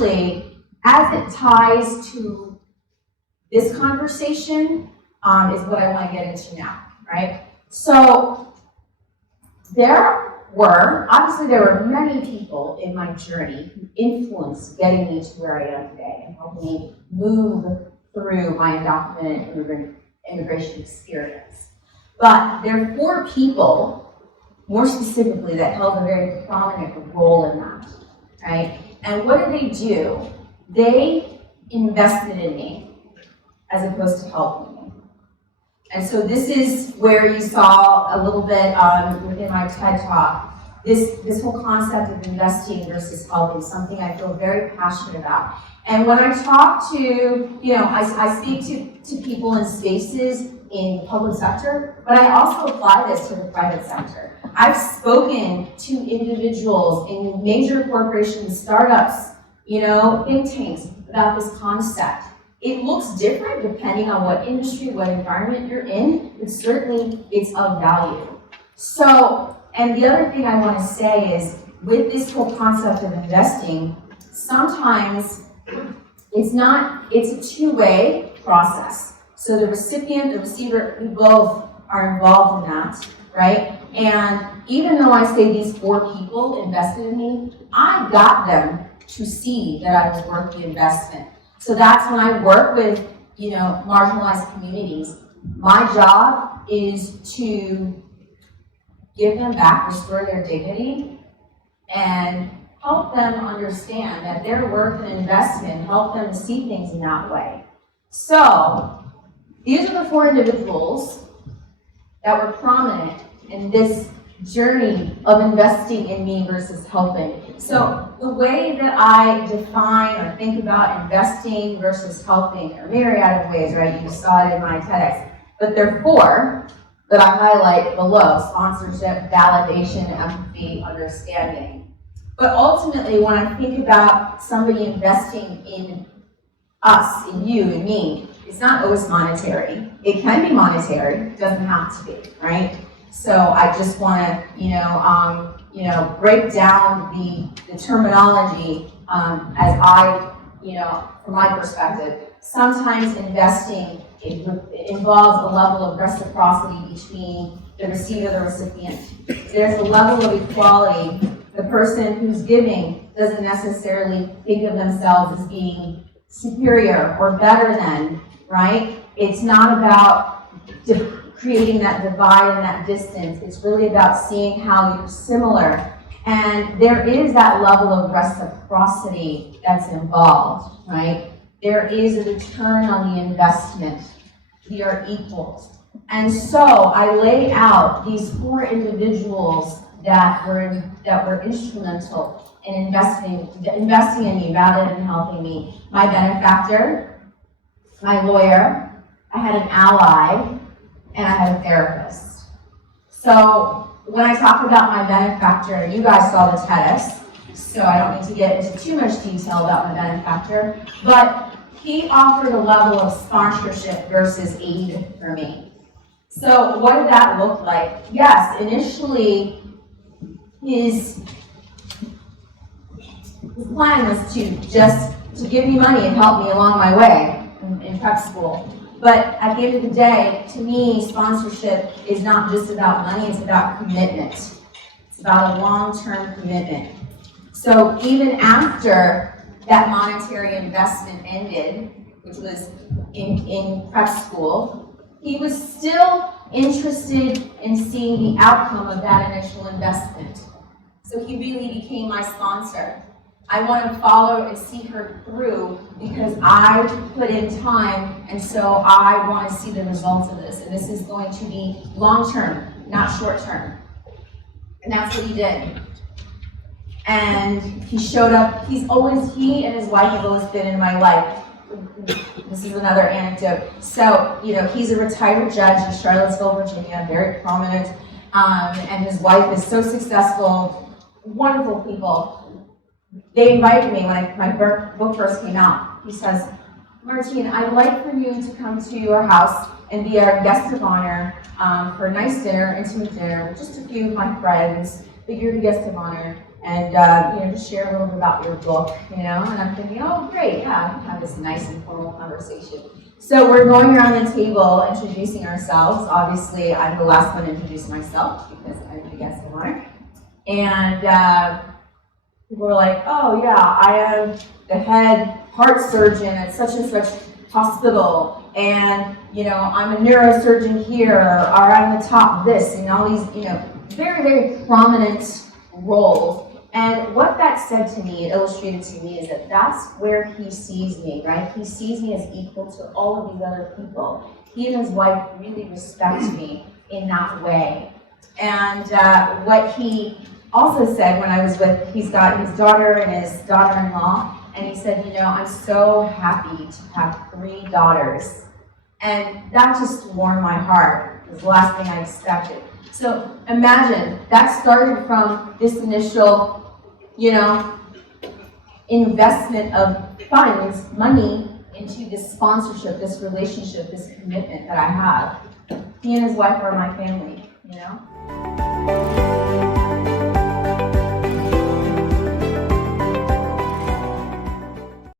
essentially, as it ties to this conversation, is what I want to get into now, right? So there were many people in my journey who influenced getting me to where I am today and helped me move through my undocumented immigration experience. But there are 4 people, more specifically, that held a very prominent role in that, right? And what did they do? They invested in me as opposed to helping me. And so this is where you saw a little bit within my TED Talk, this whole concept of investing versus helping, something I feel very passionate about. And when I talk to, I speak to people in spaces in the public sector, but I also apply this to the private sector. I've spoken to individuals in major corporations, startups, think tanks about this concept. It looks different depending on what industry, what environment you're in, but certainly it's of value. So, and the other thing I want to say is, with this whole concept of investing, sometimes it's a two-way process. So the recipient, the receiver, we both are involved in that, right? And even though I say these 4 people invested in me, I got them to see that I was worth the investment. So that's when I work with, marginalized communities. My job is to give them back, restore their dignity, and help them understand that they're worth an investment, help them see things in that way. So, these are the 4 individuals that were prominent in this journey of investing in me versus helping. So the way that I define or think about investing versus helping are myriad of ways, right? You saw it in my TEDx. But there are 4 that I highlight below: sponsorship, validation, empathy, understanding. But ultimately, when I think about somebody investing in us, in you, in me, it's not always monetary. It can be monetary, it doesn't have to be, right? So I just want to, break down the terminology as I, from my perspective. Sometimes investing involves a level of reciprocity between the receiver and the recipient. There's a level of equality. The person who's giving doesn't necessarily think of themselves as being superior or better than, right? It's not about creating that divide and that distance. It's really about seeing how you're similar. And there is that level of reciprocity that's involved, right? There is a return on the investment. We are equals. And so I lay out these 4 individuals that were instrumental in investing in me rather than helping me. My benefactor, my lawyer, I had an ally, and I had a therapist. So when I talk about my benefactor, you guys saw the TEDx, so I don't need to get into too much detail about my benefactor, but he offered a level of sponsorship versus aid for me. So what did that look like? Yes, initially his plan was to give me money and help me along my way in prep school. But at the end of the day, to me, sponsorship is not just about money, it's about commitment. It's about a long-term commitment. So even after that monetary investment ended, which was in prep school, he was still interested in seeing the outcome of that initial investment. So he really became my sponsor. I want to follow and see her through because I put in time, and so I want to see the results of this. And this is going to be long-term, not short-term. And that's what he did. And he showed up. He and his wife have always been in my life. This is another anecdote. So, he's a retired judge in Charlottesville, Virginia, very prominent. And his wife is so successful, wonderful people. They invited me when my book first came out. He says, Martine, I'd like for you to come to our house and be our guest of honor for a nice dinner, intimate dinner, with just a few of my friends, but you're the guest of honor. and just share a little bit about your book, And I'm thinking, oh, great, yeah, I can have this nice informal conversation. So we're going around the table introducing ourselves. Obviously, I'm the last one to introduce myself because I'm the guest of honor. And people were like, oh yeah, I am the head heart surgeon at such and such hospital, and I'm a neurosurgeon here, or I'm the top this, and all these, very, very prominent roles. And what that said to me, it illustrated to me, is that that's where he sees me, right? He sees me as equal to all of these other people. He and his wife really respect me in that way. And what he also said when I was he's got his daughter and his daughter-in-law, and he said, I'm so happy to have 3 daughters. And that just warmed my heart. It was the last thing I expected. So imagine, that started from this initial, investment of funds, money, into this sponsorship, this relationship, this commitment that I have. He and his wife are my family,